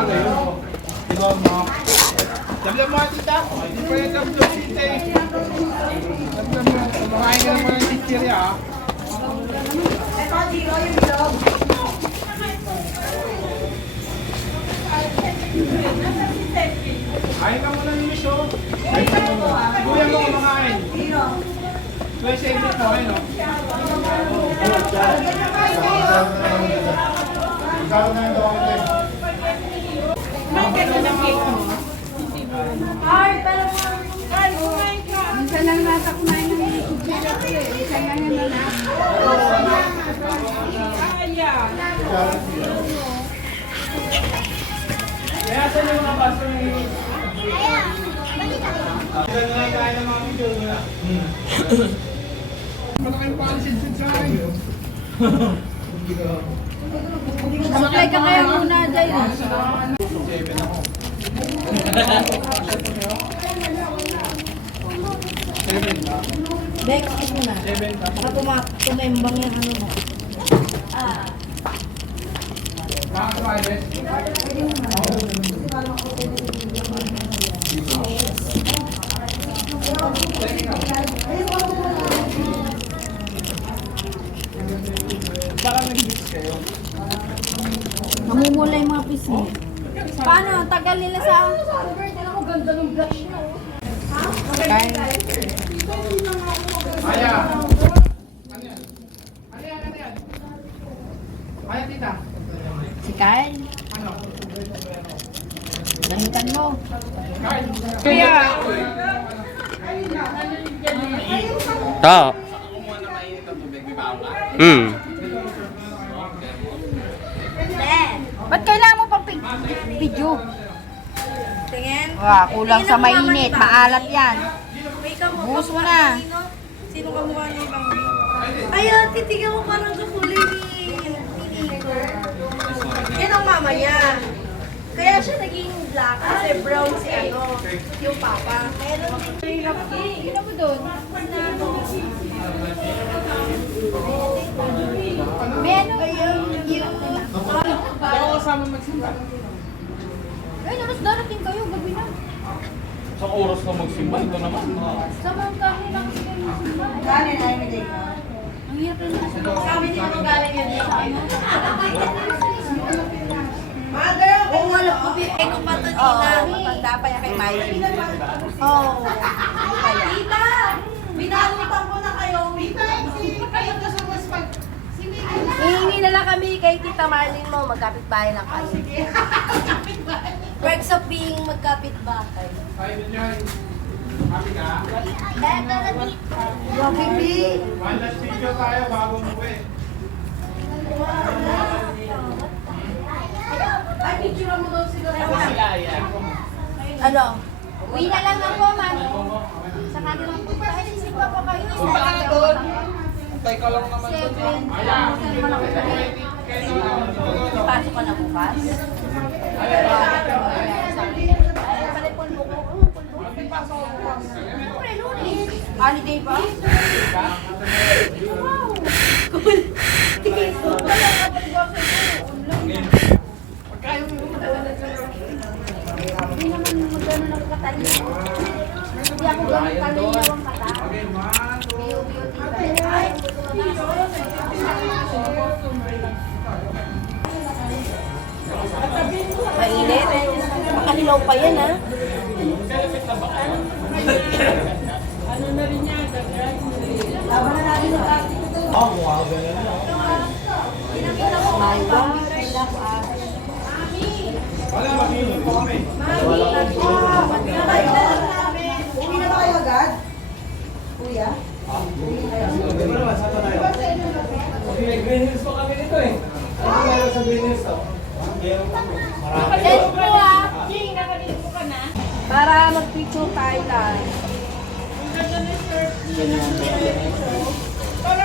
umaga yun. Diba mga... Damdam mo tita. Hindi pa yung damdam tita eh. Damdam mo. Kumakain ka naman ng chichirya ha. Ito, Giro, yung vlog. Kain ka muna ni Miss oh. Kuya mo kumakain. Giro. 12 minutes mo kayo no? Ay, pero ay, kumain ka. Minsan lang nasa kumain ng kutsira ko eh. Minsan lang yan na. Kaya saan yung mga baso ni... Kaya na lang tayo ng mga video nila. Malaking pansin sa akin. Saklay ka kaya muna dyan. Dex, eat mo na. Baka tumembang yung ano mo. Namumula yung mga pisngi. Paano? Tagal nila sa... Alam mo, ganda ng blush niya. Aya. Ano yan? Ano yan? Ano yan? Aya tita. Si Kyle. Ano? Gamitan mo. Kaya. Ta. Ba't kailangan mo pang video? Tingin? Kulang sa mainit. Maalat yan. Buhos mo na. Sino kamukha niya ibang Ay, titigan mo parang kakulay ni Nico. Yan ang mama niya. Kaya siya naging black kasi brown si ano, yung papa. Meron din Ano mo doon? May ano? Ako kasama magsimba. Ay, naros darating kayo. Gabi na. Sa oras na magsimba, ito naman. Samang lang sila yung simba. Galing ay hindi. Ang hirap na Sabi niya kung galing yan sa ano. Mother, kung wala ko ko pa to Nina. Matanda pa yan kay Miley. Oh. Tita, binalutan ko na kayo. Tita, kayo na sa mas pag... Hihingi na lang kami kay Tita Marlene mo. Magkapit-bahay lang kayo. Perks of being magkapit-bahay. Ay, dun yan. Happy ka? Wow, baby. One last video tayo bago umuwi. Ay, picture mo daw sila. Ano? Uwi na lang ako, mami. Sa kanilang punta. Ay, sisipa pa kayo. Punta ka na doon. Antay ka lang naman doon. Seven. Aya. Pasok ka na bukas. Holiday ba? Hindi naman magano ng katalino. Hindi ako ganun kalinawang kata. Mainit? Makalilaw pa yan, ha? Laban na natin sa plastic. Wala, mag-iinit po kami. Uwi na ba kayo agad? Kuya? Green Hills pa kami nito eh. Ano meron sa Green Hills to? Yes po, ha? Para mag-picture tayo lang. Para